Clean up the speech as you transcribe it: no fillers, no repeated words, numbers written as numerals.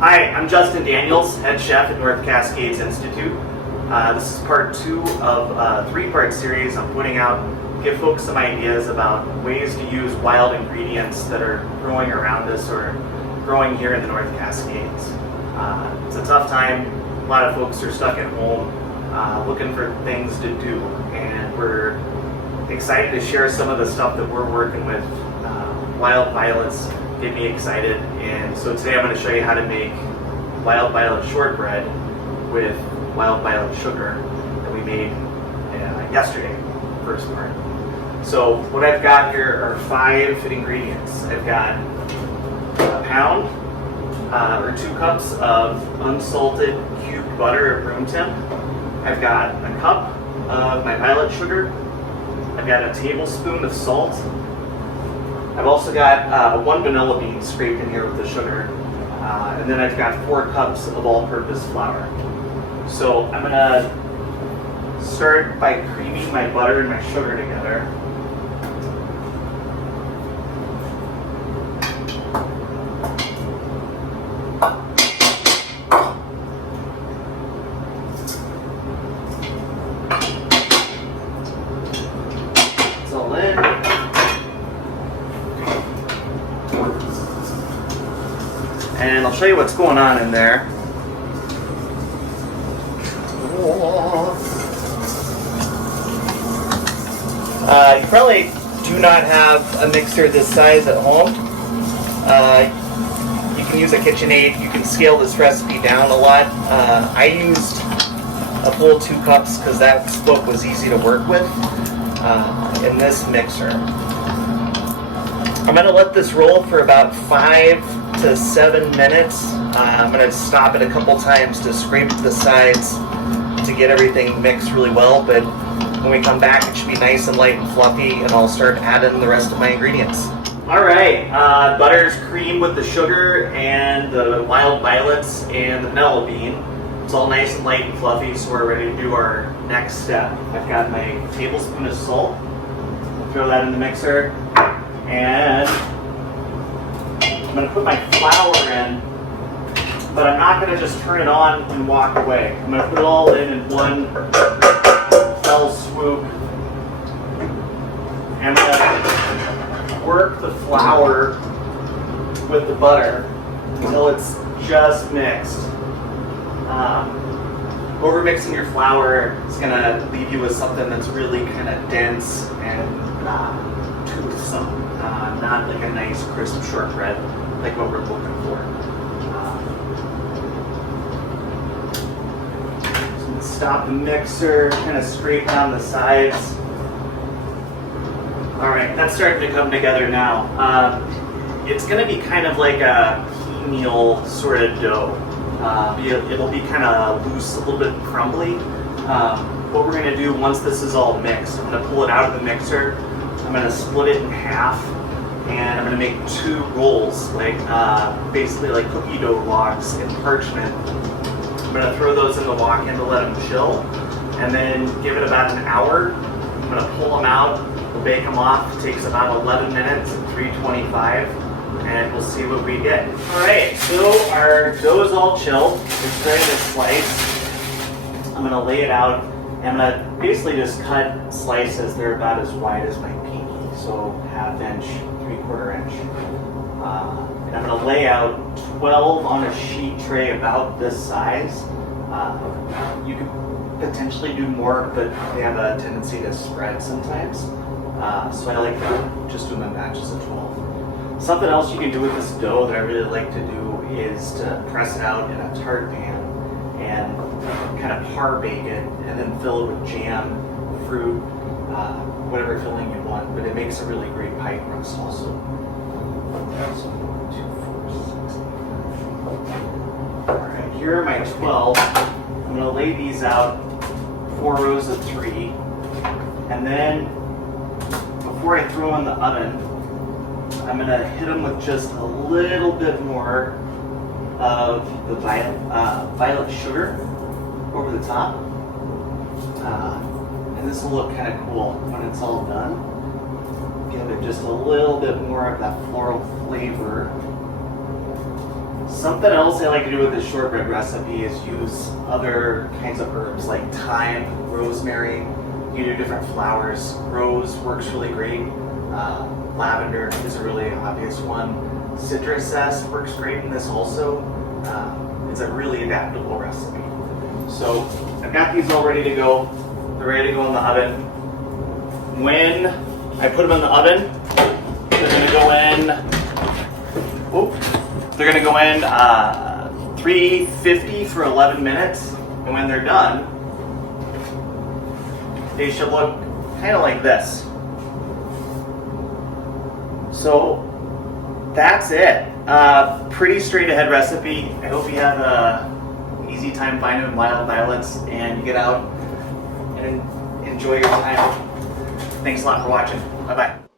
Hi, I'm Justin Daniels, head chef at North Cascades Institute. This is part 2 of a 3-part series I'm putting out to give folks some ideas about ways to use wild ingredients that are growing around us or growing here in the North Cascades. It's a tough time. A lot of folks are stuck at home looking for things to do, and we're excited to share some of the stuff that we're working with. Wild violets get me excited, and so today I'm going to show you how to make wild violet shortbread with wild violet sugar that we made yesterday, first part. So what I've got here are 5 ingredients. I've got a pound or 2 cups of unsalted cubed butter at room temp. I've got a cup of my violet sugar. I've got a tablespoon of salt. I've also got 1 vanilla bean scraped in here with the sugar. And then I've got 4 cups of all-purpose flour. So I'm going to start by creaming my butter and my sugar together. It's all in. And I'll show you what's going on in there. You probably do not have a mixer this size at home. You can use a KitchenAid. You can scale this recipe down a lot. I used a full 2 cups because that's what was easy to work with in this mixer. I'm going to let this roll for about 5 to 7 minutes. I'm going to stop it a couple times to scrape the sides to get everything mixed really well, but when we come back it should be nice and light and fluffy, and I'll start adding the rest of my ingredients. Alright, butter's creamed with the sugar and the wild violets and the vanilla bean. It's all nice and light and fluffy, so we're ready to do our next step. I've got my tablespoon of salt. I'll throw that in the mixer, and I'm going to put my flour in, but I'm not going to just turn it on and walk away. I'm going to put it all in one fell swoop. And I'm going to work the flour with the butter until it's just mixed. Over-mixing your flour is going to leave you with something that's really kind of dense and toothsome. Not like a nice crisp shortbread like what we're looking for. So stop the mixer, kind of scrape down the sides. Alright, that's starting to come together now. It's going to be kind of like a pea meal sort of dough. It'll be kind of loose, a little bit crumbly. What we're going to do once this is all mixed, I'm going to pull it out of the mixer. I'm going to split it in half, and I'm going to make 2 rolls, like basically like cookie dough logs in parchment. I'm going to throw those in the walk-in to let them chill, and then give it about an hour. I'm going to pull them out, we'll bake them off. It takes about 11 minutes at 325, and we'll see what we get. Alright, so our dough is all chilled. It's ready to slice. I'm going to lay it out. I'm going to basically just cut slices. They're about as wide as my pinky, so 1/2 inch, 3/4 inch. And I'm going to lay out 12 on a sheet tray about this size. You could potentially do more, but they have a tendency to spread sometimes. So I like to just do them in batches of 12. Something else you can do with this dough that I really like to do is to press it out in a tart pan and kind of par bake it, and then fill it with jam, fruit, whatever filling you want. But it makes a really great pie crust also. So 1, 2, 4, 6. All right, here are my 12. I'm going to lay these out 4 rows of 3, and then before I throw in the oven, I'm going to hit them with just a little bit more of the violet sugar over the top. And this will look kind of cool when it's all done. Give it just a little bit more of that floral flavor. Something else I like to do with this shortbread recipe is use other kinds of herbs like thyme, rosemary. You do different flowers. Rose works really great. Lavender is a really obvious one. Citrus zest works great in this also. It's a really adaptable recipe. So I've got these all ready to go. They're ready to go in the oven. When I put them in the oven, they're going to go in. They're going to go in 350 for 11 minutes, and when they're done, they should look kind of like this. So that's it. Pretty straight ahead recipe. I hope you have an easy time finding wild violets and you get out and enjoy your time. Thanks a lot for watching. Bye bye.